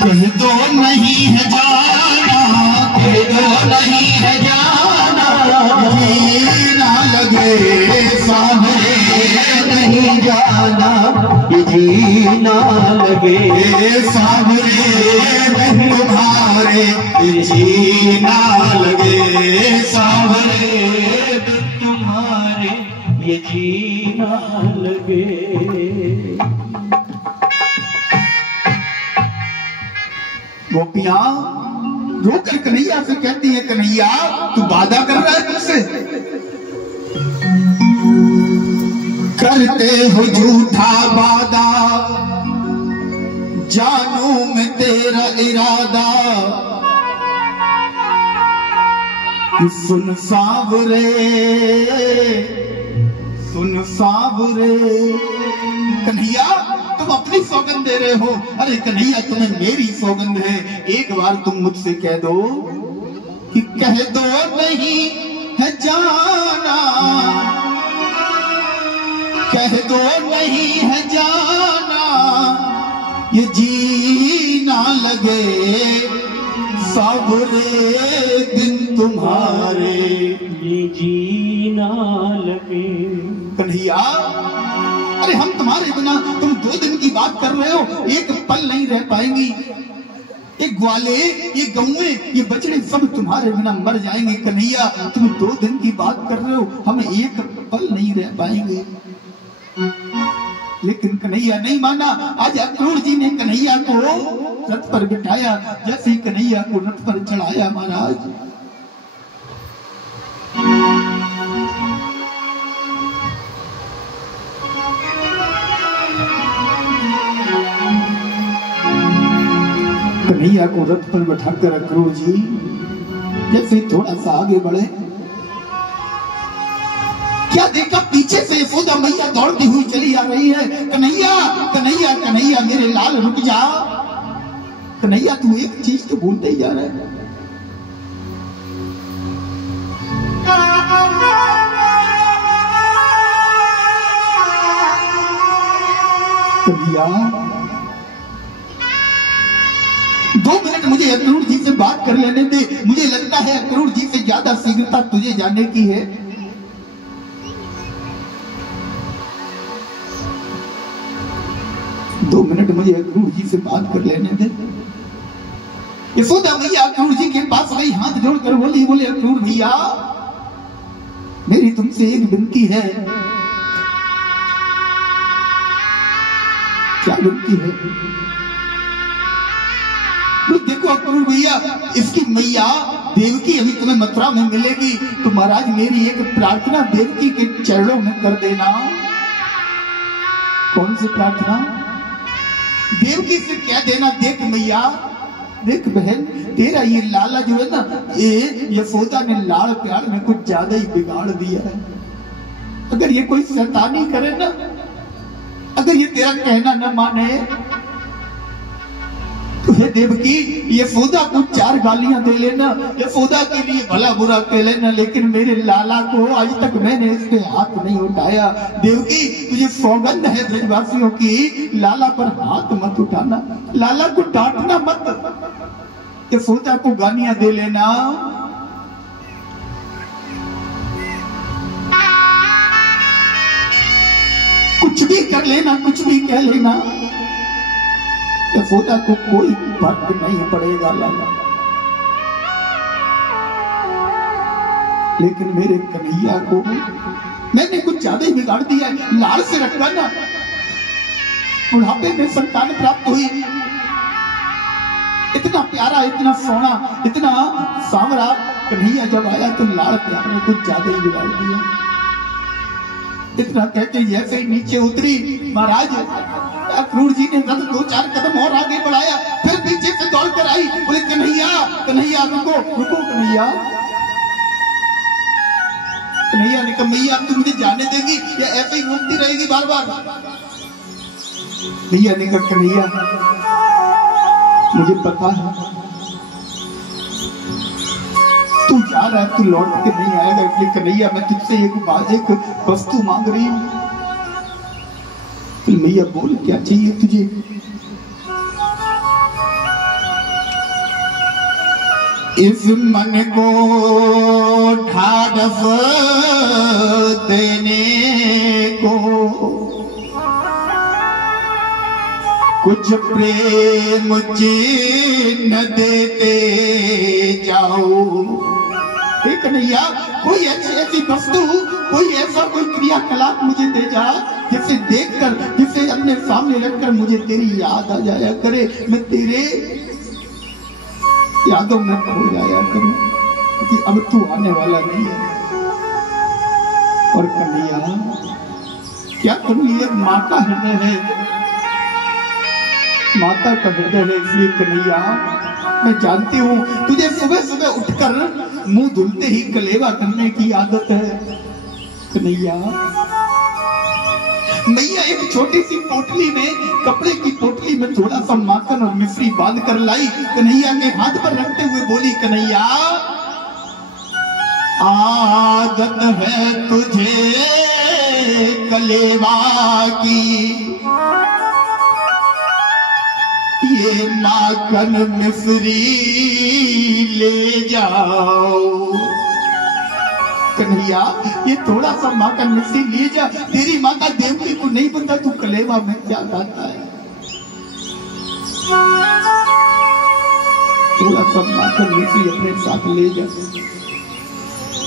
कह दो नहीं है जाना, कह दो नहीं है जाना, जीना लगे सामने नहीं जाना, ये जीना लगे सामने तुम्हारे, जीना लगे सामने तुम्हारे, ये जीना लगे। गोपियां रोकर कन्हैया से कहती है, कन्हैया तू वादा कर रहा है मुझसे? करते हो झूठा वादा, जानू मैं तेरा इरादा, सुन सावरे, सुन सावरे। कन्हैया तुम अपनी सौगंध दे रहे हो। अरे कन्हैया तुम्हें मेरी सौगंध है, एक बार तुम मुझसे कह दो कि कह दो नहीं है जाना, कह दो नहीं है जाना, ये जीना लगे सावरे दिन तुम्हारे, ये जीना लगे। कन्हैया अरे हम तुम्हारे बिना, तुम 2 दिन की बात कर रहे हो, एक पल नहीं रह पाएंगी। ये ग्वाले, ये गौए, ये बछड़े सब तुम्हारे बिना मर जाएंगे। कन्हैया तुम 2 दिन की बात कर रहे हो, हम एक पल नहीं रह पाएंगे। लेकिन कन्हैया नहीं माना। आज अक्रूर जी ने कन्हैया को रथ पर बिठाया, जैसे ही कन्हैया को रथ पर चढ़ाया महाराज, कन्हैया को रथ पर बैठाकर अक्रूर जी जैसे थोड़ा सा आगे बढ़े, क्या देखा पीछे से यशोदा मैया दौड़ती हुई चली आ रही है। कन्हैया कन्हैया कन्हैया मेरे लाल रुक जा। कन्हैया तू एक चीज तो भूलते ही जा रहा है। कन्हैया 2 मिनट मुझे अक्रूर जी से बात कर लेने दे। मुझे लगता है अक्रूर जी से ज्यादा शीघ्रता तुझे जाने की है। दो मिनट मुझे अक्रूर जी से बात कर लेने दे। यशोदा मैया अक्रूर जी के पास गई, हाथ जोड़कर बोली, बोले अक्रूर भैया मेरी तुमसे एक विनती है। क्या विनती है? देखो अक्रूर भैया, इसकी मैया देवकी अभी तुम्हें मथुरा में मिलेगी, तो महाराज मेरी एक प्रार्थना देवकी के चरणों में कर देना। कौन सी प्रार्थना? देवकी से कह देना, देख मैया, देख बहन, तेरा ये लाला जो है ना, ये यशोदा ने लाड़ प्यार में कुछ ज्यादा ही बिगाड़ दिया है। अगर ये कोई शैतानी करे ना, अगर ये तेरा कहना न माने, तो हे देवकी यशोदा को 4 गालियां दे लेना, यशोदा के लिए भला बुरा कह लेना, लेकिन मेरे लाला को आज तक मैंने इस पे हाथ नहीं उठाया। देवकी तुझे सौगंध है ब्रजवासियों की, लाला पर हाथ मत उठाना, लाला को डांटना मत, यशोदा को गालियां दे लेना। कुछ भी कर लेना, कुछ भी कह लेना, यशोदा को कोई फर्क नहीं पड़ेगा लाला। लेकिन मेरे कन्हैया को मैंने कुछ ज्यादा ही बिगाड़ दिया है। लाड़ से रखा ना, बुढ़ापे में संतान प्राप्त हुई, इतना प्यारा, इतना सोना, इतना सांवरा कन्हैया जब आया तो लाड़ प्यार में कुछ ज्यादा ही बिगाड़ दिया। इतना कहते जैसे ही नीचे उतरी महाराज, अक्रूर जी ने रथ 2-4 कदम और आगे बढ़ाया, फिर पीछे से दौड़ कर आई, बोले कन्हैया कन्हैया रुको रुको कन्हैया। कन्हैया ने कहा मैया तू मुझे जाने देगी या ऐसे ही घूमती रहेगी बार बार? भैया ने कहा कन्हैया मुझे पता है तू जा रहा है, तू लौट के नहीं आएगा, इसलिए कन्हैया मैं तुझसे एक वस्तु मांग रही हूँ। भैया बोल क्या चाहिए तुझे? इस मन को ढाढ़स देने को कुछ प्रेम चिन्ह देते जाओ। कन्हैया कोई ऐसी वस्तु, कोई ऐसा कोई क्रियाकलाप मुझे दे जा जिसे देखकर, जिसे अपने सामने रखकर मुझे तेरी याद आ जाया करे, मैं तेरे यादों में खो जाया करूं कि अब तू आने वाला नहीं है। और कन्हैया क्या करूं, ये माँ का हृदय है, माता का हृदय है, इसलिए कन्हैया मैं जानती हूँ तुझे सुबह सुबह उठकर मुंह धुलते ही कलेवा करने की आदत है। कन्हैया मैया एक छोटी सी पोटली में, कपड़े की पोटली में थोड़ा सा माखन और मिश्री बांध कर लाई, कन्हैया के हाथ पर रखते हुए बोली, कन्हैया आदत है तुझे कलेवा की, ये माखन मिश्री ले जाओ। कन्हैया ये थोड़ा सा माखन मिश्री ले जा, तेरी माता देवकी को नहीं पता तू कलेवा में क्या खाता है। थोड़ा सा माखन मिश्री अपने साथ ले जा,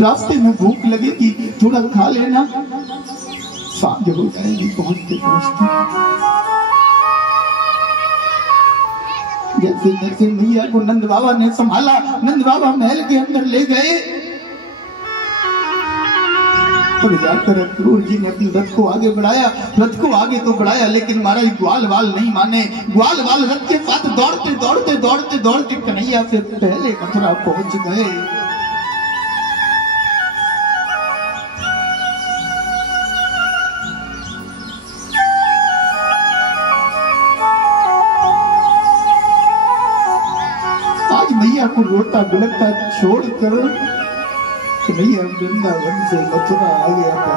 रास्ते में भूख लगेगी थोड़ा खा लेना, सांझ हो जाएगी पहुंचते पहुंचते। जैसे जैसे मैया को नंद बाबा ने संभाला, नंद बाबा महल के अंदर ले गए, तब जाकर अक्रूर जी ने अपने रथ को आगे बढ़ाया। रथ को आगे तो बढ़ाया, लेकिन महाराज ग्वाल वाल नहीं माने। ग्वाल वाल रथ के साथ दौड़ते दौड़ते दौड़ते दौड़ते कन्हैया से पहले मथुरा पहुंच गए। मैया को रोता बिलखता छोड़कर कन्हैया वृंदावन से मथुरा आ गया था।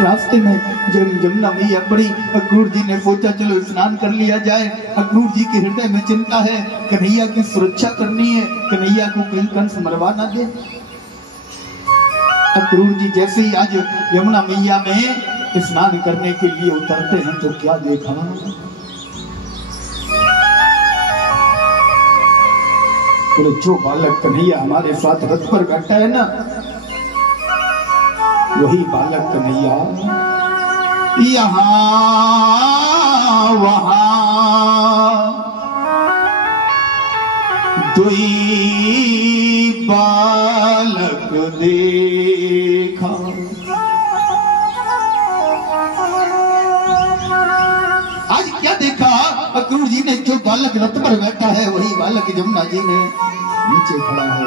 रास्ते में जब जमुना मैया पड़ी, अक्रूर जी ने सोचा चलो स्नान कर लिया जाए। अक्रूर जी के हृदय में चिंता है, कन्हैया की सुरक्षा करनी है, कन्हैया को कहीं कंस मरवा ना दे। अक्रूर जी जैसे ही आज यमुना मैया में स्नान करने के लिए उतरते हैं तो क्या देखा, बोले जो बालक कन्हैया हमारे साथ रथ पर बैठा है ना, वही बालक कन्हैया यहाँ वहाँ दुई बालक देखा। आज क्या देखा अक्रूर जी ने, जो बालक रथ पर बैठा है वही बालक जमुना जी ने नीचे खड़ा है।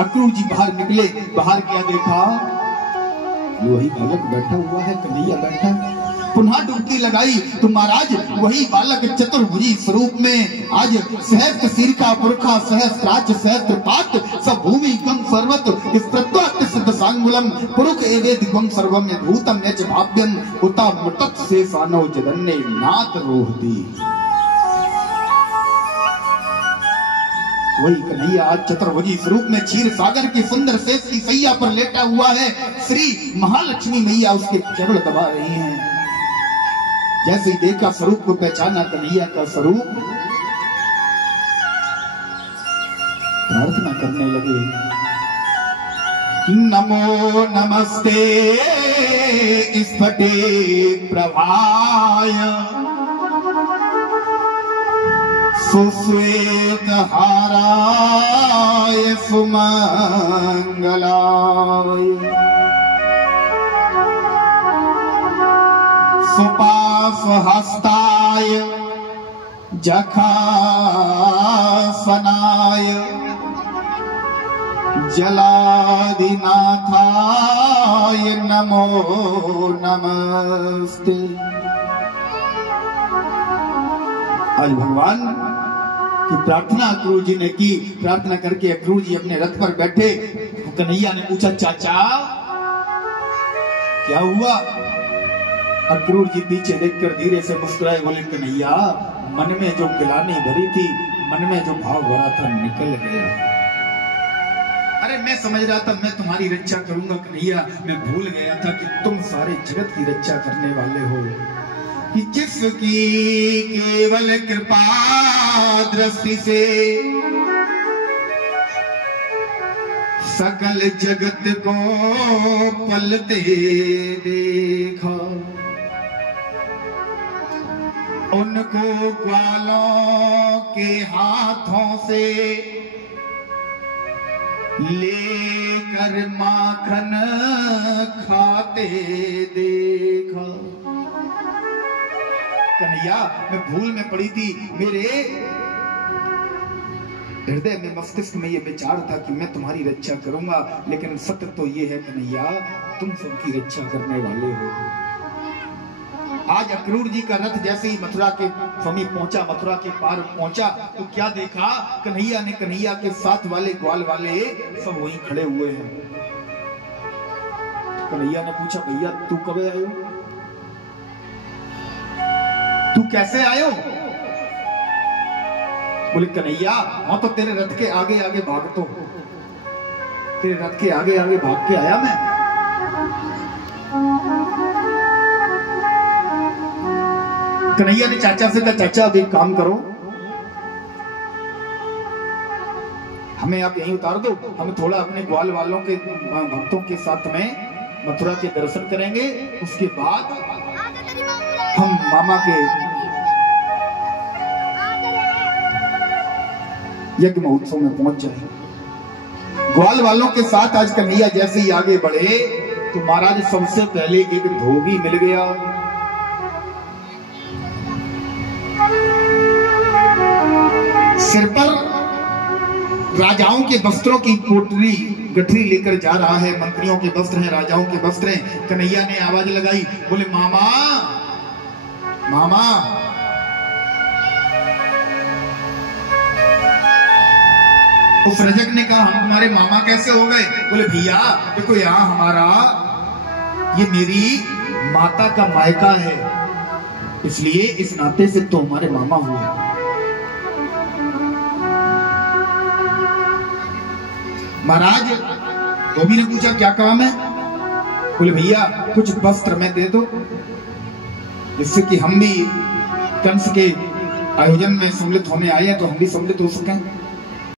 अक्रूर जी बाहर निकले, बाहर क्या देखा, वही बालक बैठा हुआ है, कन्हैया बैठा। पुनः डुबकी लगाई तो महाराज वही बालक चतुर्भुजी स्वरूप में आज सहस्त्र शीर्षा पुरखा सहस्त्राक्ष सहस्त्रपात सब भूमि गम सर्वत इस प्रत्वाक्ष सिद्ध सांगुलम पुरुष एवेद गम सर्वम भूतम यच भाव्यम उता मुटक से सानो जगन्ने नाथ रोहती। वही कन्हैया आज चतुर्भुजी स्वरूप में क्षीर सागर के सुंदर शेष की सैया पर लेटा हुआ है। श्री महालक्ष्मी मैया उसके चरण दबा रही हैं। जैसे ही देखा स्वरूप को पहचाना कन्हैया का स्वरूप, प्रार्थना करने लगे, नमो नमस्ते स्फटे प्रभाय सुश्वेत हाराय सुमंगलाय सुपास हस्ताय जखासनाय जलादिनाथाय नमो नमस्ते। आज भगवान की प्रार्थना अक्रूर जी ने की। प्रार्थना करके अक्रूर जी अपने रथ पर बैठे। कन्हैया ने पूछा, चाचा क्या हुआ? अक्रूर जी पीछे देखकर धीरे से मुस्कुराए, बोले कन्हैया मन में जो गिलानी भरी थी, मन में जो भाव भरा था निकल गया। अरे मैं समझ रहा था मैं तुम्हारी रक्षा करूंगा कन्हैया, मैं भूल गया था कि तुम सारे जगत की रक्षा करने वाले हो, कि जिसकी केवल कृपा दृष्टि से सकल जगत को पलते देखा, उनको ग्वालों के हाथों से लेकर माखन खाते देखा। कन्हैया मैं भूल में पड़ी थी, मेरे हृदय में मस्तिष्क में ये विचार था कि मैं तुम्हारी रक्षा करूंगा, लेकिन सत्य तो ये है कन्हैया तुम सबकी रक्षा करने वाले हो। आज अक्रूर जी का रथ जैसे ही मथुरा के समीप पहुंचा, मथुरा के पार पहुंचा, तो क्या देखा? कन्हैया ने, कन्हैया के साथ वाले ग्वाल वाले सब वहीं खड़े हुए हैं। कन्हैया ने पूछा भैया तू कब आयो, तू कैसे आयो? बोले कन्हैया हाँ तो तेरे रथ के आगे आगे भाग, तो तेरे रथ के आगे आगे भाग के आया मैं। कन्हैया ने चाचा से कहा चाचा अब एक काम करो, हमें आप यहीं उतार दो, हम थोड़ा अपने ग्वाल वालों के भक्तों के साथ में मथुरा के दर्शन करेंगे, उसके बाद हम मामा के यज्ञ महोत्सव में पहुंच जाएंगे। ग्वाल वालों के साथ आज कन्हैया जैसे ही आगे बढ़े तो महाराज सबसे पहले एक धोबी मिल गया। सिर पर राजाओं के वस्त्रों की पोटली गठरी लेकर जा रहा है, मंत्रियों के वस्त्र हैं, राजाओं के वस्त्र हैं। कन्हैया ने आवाज लगाई, बोले मामा मामा। उस रजक ने कहा हम तुम्हारे मामा कैसे हो गए? बोले भैया देखो यहाँ हमारा, ये मेरी माता का मायका है, इसलिए इस नाते से तो हमारे मामा हुए। महाराज धोबी ने पूछा क्या काम है? बोले भैया कुछ वस्त्र में दे दो, जिससे कि हम भी कंस के आयोजन में सम्मिलित होने आए हैं तो हम भी सम्मिलित हो सकें।